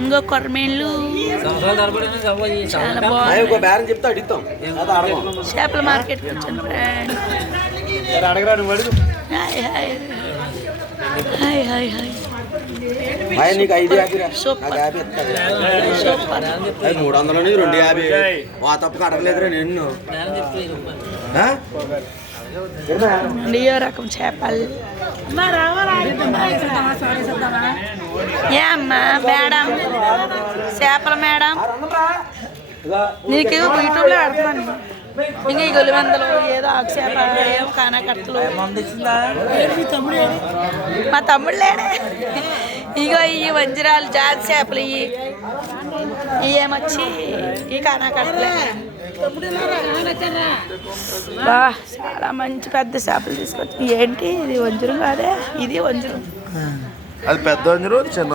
ఇంకో కొరమేళ్ళు చాలా బాగుంది. చేపల మార్కెట్ వచ్చాను friend. Hi hi hi hi. నీకు 550 సూపర్ 300 250 వా తప్ప అడగలేదురా నిన్ను. ఏ రకం చేపలు ఏ అమ్మా మేడం చేపల మేడం నీకు యూట్యూబ్లో పెడతాను. ఇంకా ఈ గొలివందలు ఏదో ఆకు చేప ఏమో కానాకట్టలు. మా తమ్ముడు లేడే. ఇగో ఈ వంజరాలు జాతి చేపలు ఏమొచ్చి ఈ కానాకట్టలే. బా చాలా మంచి పెద్ద చేపలు తీసుకొచ్చి. ఏంటి ఇది వంజరం కాదే, ఇది వంజరం. అది పెద్ద వంజరం చిన్న